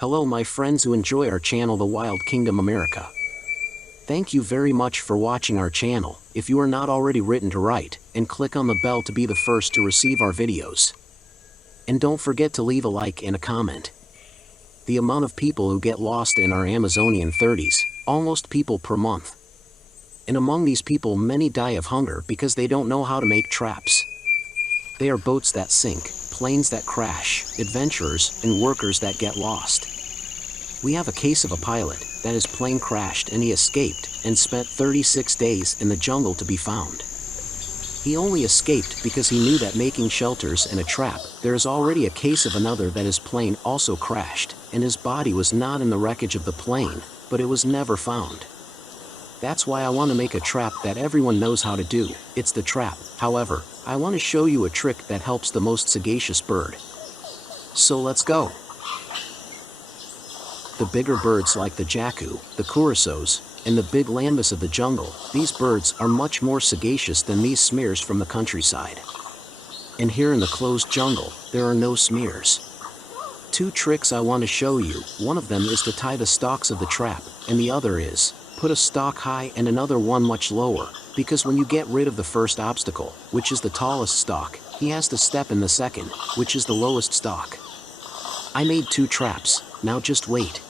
Hello my friends who enjoy our channel The Wild Kingdom America. Thank you very much for watching our channel. If you are not already written to write, and click on the bell to be the first to receive our videos. And don't forget to leave a like and a comment. The amount of people who get lost in our Amazonian 30s, almost people per month. And among these people many die of hunger because they don't know how to make traps. They are boats that sink, planes that crash, adventurers and workers that get lost. We have a case of a pilot that his plane crashed and he escaped and spent 36 days in the jungle to be found. He only escaped because he knew that making shelters and a trap. There is already a case of another that his plane also crashed and his body was not in the wreckage of the plane, but it was never found. That's why I want to make a trap that everyone knows how to do. It's the trap. However, I want to show you a trick that helps the most sagacious bird. So let's go. The bigger birds like the jacu, the curassows, and the big lambus of the jungle, these birds are much more sagacious than these smears from the countryside. And here in the closed jungle, there are no smears. Two tricks I want to show you. One of them is to tie the stalks of the trap, and the other is, put a stalk high and another one much lower, because when you get rid of the first obstacle, which is the tallest stalk, he has to step in the second, which is the lowest stalk. I made two traps, now just wait.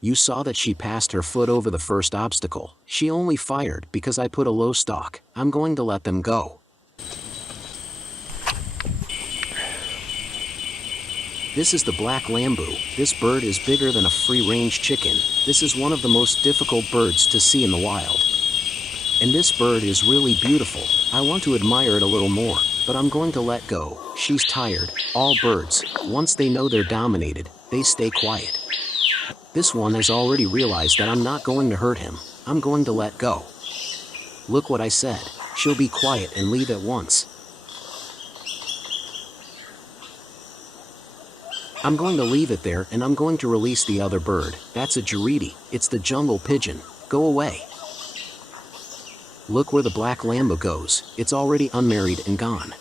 You saw that she passed her foot over the first obstacle. She only fired because I put a low stock. I'm going to let them go. This is the black lambo. This bird is bigger than a free-range chicken. This is one of the most difficult birds to see in the wild. And this bird is really beautiful. I want to admire it a little more, but I'm going to let go. She's tired. All birds, once they know they're dominated, they stay quiet. This one has already realized that I'm not going to hurt him. I'm going to let go. Look what I said. She'll be quiet and leave at once. I'm going to leave it there and I'm going to release the other bird. That's a Jaridi. It's the jungle pigeon. Go away. Look where the black lambo goes. It's already unmarried and gone.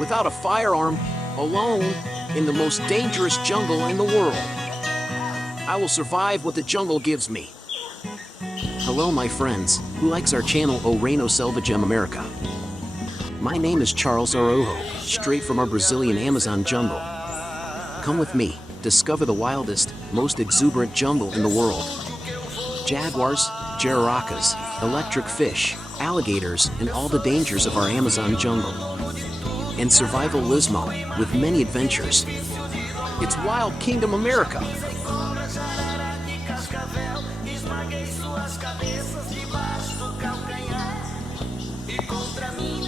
Without a firearm, alone, in the most dangerous jungle in the world, I will survive what the jungle gives me. Hello my friends, who likes our channel O Reino Selvagem America. My name is Charles Araujo, straight from our Brazilian Amazon jungle. Come with me, discover the wildest, most exuberant jungle in the world. Jaguars, jariracas, electric fish, alligators, and all the dangers of our Amazon jungle. And survivalismo, with many adventures. It's Wild Kingdom America. Esmaguei suas cabeças debaixo do calcanhar e contra mim